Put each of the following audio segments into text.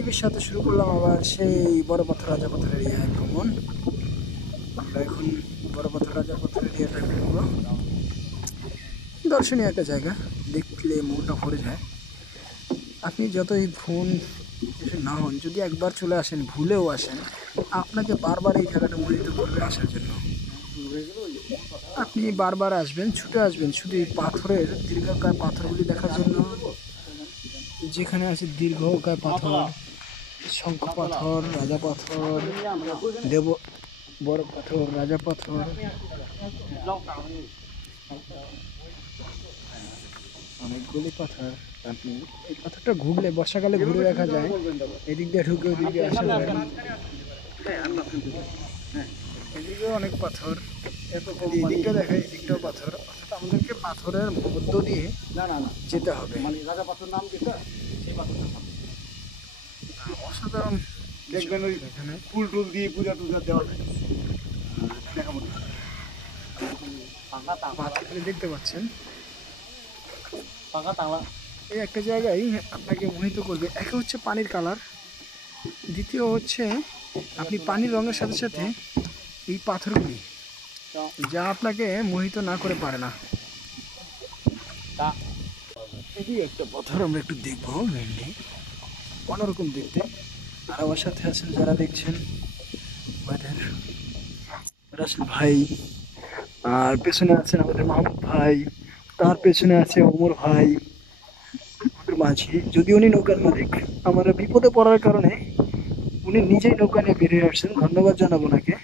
ইতিভির সাথে শুরু করলাম আবার সেই বড় পাথর রাজা পাথর এরিয়ায় ভ্রমণ। আমরা এখন বড় পাথর রাজা পাথর এরিয়াটা ঘুরবো। দর্শনীয় একটা জায়গা, দেখলে মনটা ভরে যায়। আপনি যতই ভ্রমণ এসে না হন, যদি একবার চলে আসেন, ভুলেও আসেন, আপনাকে বারবার এই জায়গাটা মোহিত করবে আসার জন্য। আপনি বারবার আসবেন, ছুটে আসবেন শুধু এই পাথরের দীর্ঘকায় পাথরগুলি দেখার জন্য। যেখানে আছে দীর্ঘকায় পাথর, শঙ্খ পাথর, রাজা পাথর, দেব বড় পাথর, রাজা পাথর, অনেকগুলি পাথর। আপনি এই পাথরটা ঘুরলে, বর্ষাকালে ঘুরে দেখা যায়, এদিক দিয়ে ঢুকে ওদিক দিয়ে আসা যায়। এদিকেও অনেক পাথর, এদিকটা দেখায়, এদিকটাও পাথর। অর্থাৎ আমাদেরকে পাথরের মধ্য দিয়ে যেতে হবে। অসাধারণ দেখবেন ওই এখানে ফুল টুল দিয়ে পূজা টুজা দেওয়া যায়। দেখাবো পাথরগুলি দেখতে পাচ্ছেন। এই একটা জায়গায় আপনাকে মোহিত করবে। একে হচ্ছে পানির কালার, দ্বিতীয় হচ্ছে আপনি পানির রঙের সাথে সাথে এই পাথরগুলি, যা আপনাকে মোহিত না করে পারে না। এই একটা পাথর আমরা একটু দেখবো, মেনলি অন্যরকম দেখতে। আর আমার সাথে আছেন যারা দেখছেন, আমাদের রাসেল ভাই, আর পেছনে আছেন আমাদের মাহমুদ ভাই, তার পেছনে আছে ওমর ভাই, আমাদের মাঝি। যদি উনি নৌকার মালিক, আমরা বিপদে পড়ার কারণে উনি নিজেই নৌকা নিয়ে বেরিয়ে আসছেন। ধন্যবাদ জানাবো ওনাকে।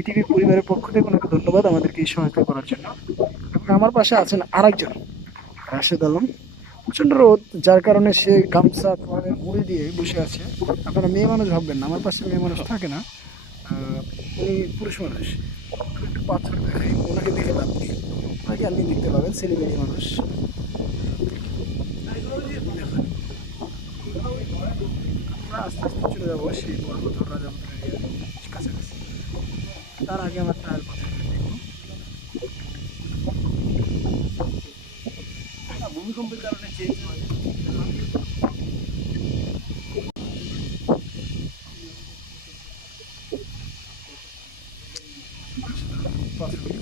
ইটিভি পরিবারের পক্ষ থেকে ওনাকে ধন্যবাদ আমাদেরকে এই সহায়তা করার জন্য। এবং আমার পাশে আছেন আরেকজন, রাশেদ আলম। প্রচণ্ড রোদ, যার কারণে সে গামছা পরে মুড়ি দিয়ে বসে আছে। আপনারা মেয়ে মানুষ ভাববেন না, আমার পাশে মেয়ে মানুষ থাকে না, উনি পুরুষ মানুষ। একটু পাথর দেখাই, ওনাকে দেখে লাভ নেই, ওনাকে আপনি দেখতে পাবেন, সেলিব্রিটি মানুষ। আমরা আস্তে আস্তে চলে যাবো সেই বড় পাথর রাজা পাথরের কাছাকাছি। তার আগে আমার টায়ার পাথরগুলো দেখবো। ভূমিকম্পের কারণে চেঞ্জ হয়। পাথরগুলি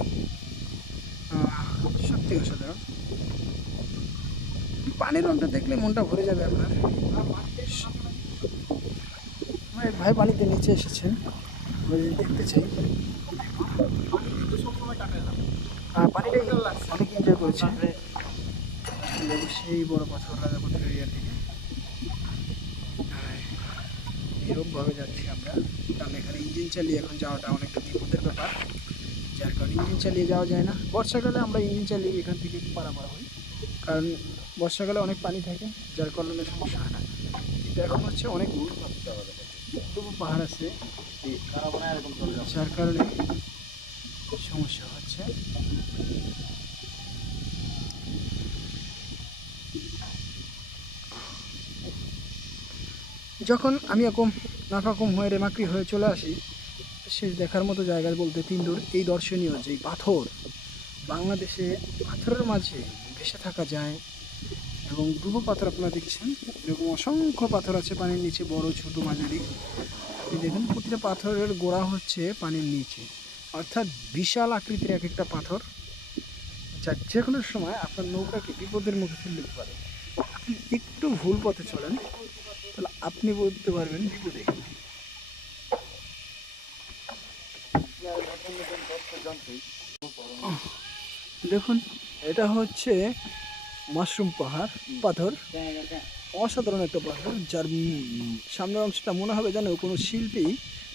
সত্যি অসাধারণ। পানির রঙটা দেখলে মনটা ভরে যাবে আপনার। আমার এক ভাই পানিতে নিচে এসেছেন, আমরা যদি দেখতে চাই। পানিটা অনেক এনজয় করেছে। সেই বড় পাথর রাজা পাথর এরিয়া থেকে এরকমভাবে যাচ্ছি আমরা, কারণ এখানে ইঞ্জিন চালিয়ে এখন যাওয়াটা অনেকটা বিপদের ব্যাপার। যার কারণে ইঞ্জিন চালিয়ে যাওয়া যায় না। বর্ষাকালে আমরা ইঞ্জিন চালিয়ে এখান থেকে পারাপার হই, কারণ বর্ষাকালে অনেক পানি থাকে, যার কারণে সমস্যা হয় না। এটা এখন হচ্ছে অনেক ডুবো পাহাড় আছে, যার কারণে সমস্যা হচ্ছে। যখন আমি এরকম নাফাকুম হয়ে রেমাক্রি হয়ে চলে আসি, শেষ দেখার মতো জায়গা বলতে তিনদুর এই দর্শনীয় যে পাথর, বাংলাদেশে পাথরের মাঝে ভেসে থাকা যায়। এবং ডুবো পাথর আপনারা দেখছেন, এরকম অসংখ্য পাথর আছে পানির নিচে, বড় ছোট মাঝারি। আপনি দেখুন প্রতিটা পাথরের গোড়া হচ্ছে পানির নিচে, অর্থাৎ বিশাল আকৃতির এক একটা পাথর, যা যে কোনো সময় আপনার নৌকাকে বিপদের মুখে ফেলে দিতে পারে। আপনি একটু ভুল পথে চলেন, তাহলে আপনি বলতে পারবেন বিপদে। দেখুন, এটা হচ্ছে মাশরুম পাহাড় পাথর, অসাধারণ একটা পাথর, যার সামনের অংশটা মনে হবে যেন কোনো শিল্পী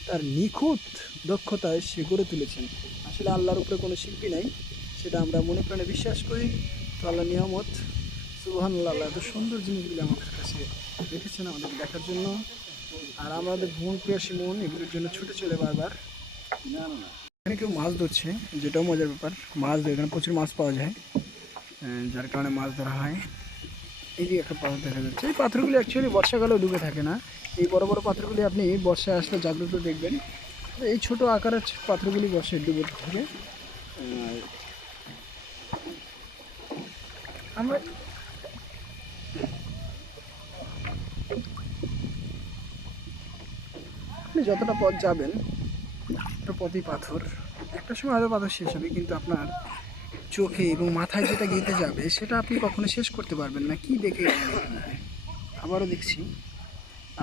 তার নিখুঁত দক্ষতায় সে গড়ে তুলেছেন। আসলে আল্লাহর উপরে কোনো শিল্পী নাই, সেটা আমরা মনে প্রাণে বিশ্বাস করি। তো আল্লাহ নিয়ামত, সুবহানাল্লাহ, আল্লাহ এত সুন্দর জিনিসগুলি আমাদের কাছে রেখেছেন আমাদের দেখার জন্য। আর আমাদের ভ্রমণ প্রিয়াসী মন এগুলোর জন্য ছুটে চলে বারবার। এখানে কেউ মাছ ধরছে, যেটাও মজার ব্যাপার। মাছ ধরে এখানে প্রচুর মাছ পাওয়া যায়, যার কারণে মাছ ধরা হয়। এই যে একটা পাথর দেখা যাচ্ছে, এই পাথরগুলি অ্যাকচুয়ালি বর্ষাকালেও ডুবে থাকে না। এই বড় বড় পাথরগুলি আপনি বর্ষায় আসলে জাগ্রত দেখবেন। এই ছোট আকারের পাথরগুলি বর্ষায় ডুবে থাকে। আমরা আপনি যতটা পথ যাবেন একটা পথই পাথর, একটা সময় হয়তো পাথর শেষ হবে, কিন্তু আপনার চোখে এবং মাথায় যেটা গেঁথে যাবে সেটা আপনি কখনো শেষ করতে পারবেন না। কি দেখে গেলেন এখানে? আবারও দেখছি,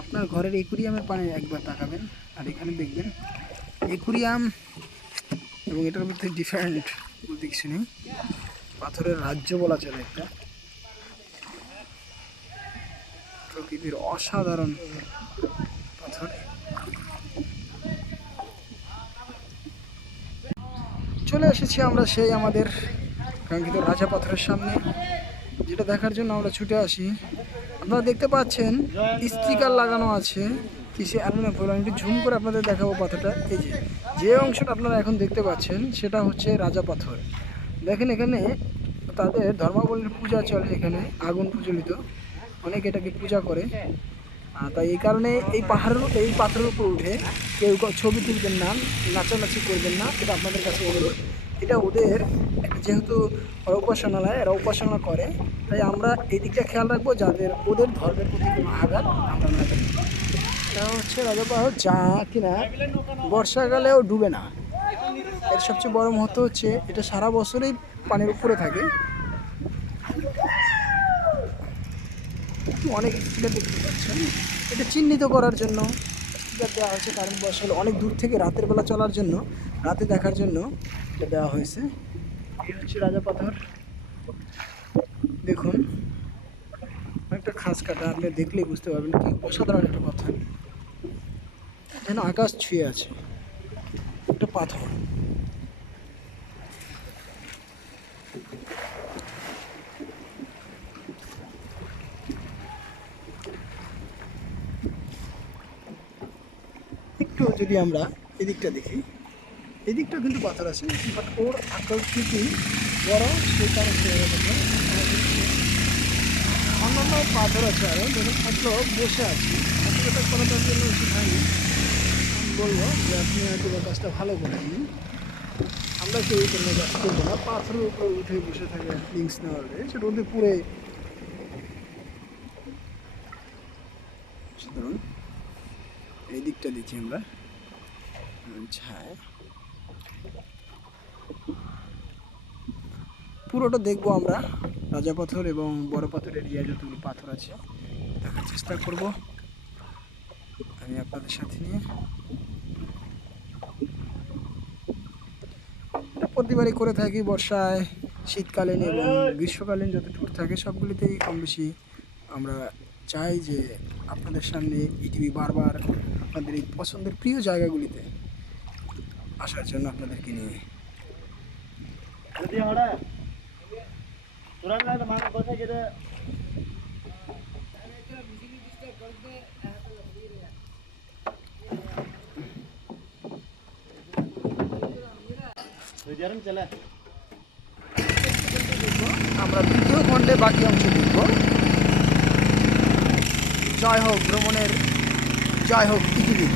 আপনার ঘরের একুরিয়ামের পানে একবার তাকাবেন আর এখানে দেখবেন একুরিয়াম, এবং এটার মধ্যে ডিফারেন্ট বলতে কিছু নেই, পাথরের রাজ্য বলা চলে একটা। প্রকৃতির অসাধারণ পাথর। চলে এসেছি আমরা সেই আমাদের কাঙ্ক্ষিত রাজা পাথরের সামনে, যেটা দেখার জন্য আমরা ছুটে আসি। আপনারা দেখতে পাচ্ছেন স্টিকার লাগানো আছে কিসে অ্যালুমিনিয়াম ফয়েল। আমি একটু ঝুম করে আপনাদের দেখাবো পাথরটা। এই যে অংশটা আপনারা এখন দেখতে পাচ্ছেন সেটা হচ্ছে রাজা পাথর। দেখেন এখানে তাদের ধর্মাবলীর পূজা চলে, এখানে আগুন প্রজ্বলিত, অনেকে এটাকে পূজা করে। তাই এই কারণে এই এই পাথরের উপর উঠে কেউ ছবি তুলবেন না, নাচানাচি করবেন না, এটা আপনাদের কাছে অনুরোধ। এটা ওদের যেহেতু ওরা উপাসনালয়, এরা উপাসনা করে, তাই আমরা এই দিকটা খেয়াল রাখবো যাদের ওদের ধর্মের প্রতি কোনো আঘাত আমরা না করি। এটা হচ্ছে রাজা পাথর, যা কিনা বর্ষাকালেও ডুবে না। এর সবচেয়ে বড় মহত্ব হচ্ছে এটা সারা বছরই পানির উপরে থাকে। অনেক স্টিকার দেখতে পাচ্ছেন, এটা চিহ্নিত করার জন্য স্টিকার দেওয়া হয়েছে, কারণ আসলে অনেক দূর থেকে রাতের বেলা চলার জন্য, রাতে দেখার জন্য এটা দেওয়া হয়েছে। এই হচ্ছে রাজা পাথর, দেখুন অনেকটা খাস কাটা, আপনি দেখলেই বুঝতে পারবেন কি অসাধারণ একটা পাথর, যেন আকাশ ছুঁয়ে আছে একটা পাথর। একটু যদি আমরা এদিকটা দেখি, এদিকটা কিন্তু পাথর আছে, বাট ওর আকৃতি বড়, সেই কারণে অন্যান্য পাথর আছে আরও, যেমন থাকলেও বসে আছি এটা করাটার জন্য উচিত হয়নি। আমি বলবো যে আপনি হয়তো বা কাজটা ভালো করেননি, আমরা কেউ এই ধরনের কাজ করবো না। পাথরের উপরে উঠে বসে থাকে লিঙ্কস নেওয়ার আগে, সেটা রোদে পুড়ে। সুতরাং এই দিকটা দেখি আমরা, ছায় পুরোটা দেখবো আমরা, রাজা পাথর এবং বড় পাথরের এরিয়া যতগুলো পাথর আছে দেখার চেষ্টা করব আমি আপনাদের সাথে নিয়ে। এটা প্রতিবারই করে থাকি, বর্ষায়, শীতকালীন এবং গ্রীষ্মকালীন যত ট্যুর থাকে সবগুলিতেই কম বেশি আমরা চাই যে আপনাদের সামনে ইটিভি বারবার আপনাদের এই পছন্দের প্রিয় জায়গাগুলিতে আসার জন্য আপনাদেরকে নিয়ে। আমরা দ্বিতীয় খণ্ডে বাকি অংশ দেখব। জয় হোক ভ্রমণের, জয় হোক পৃথিবী।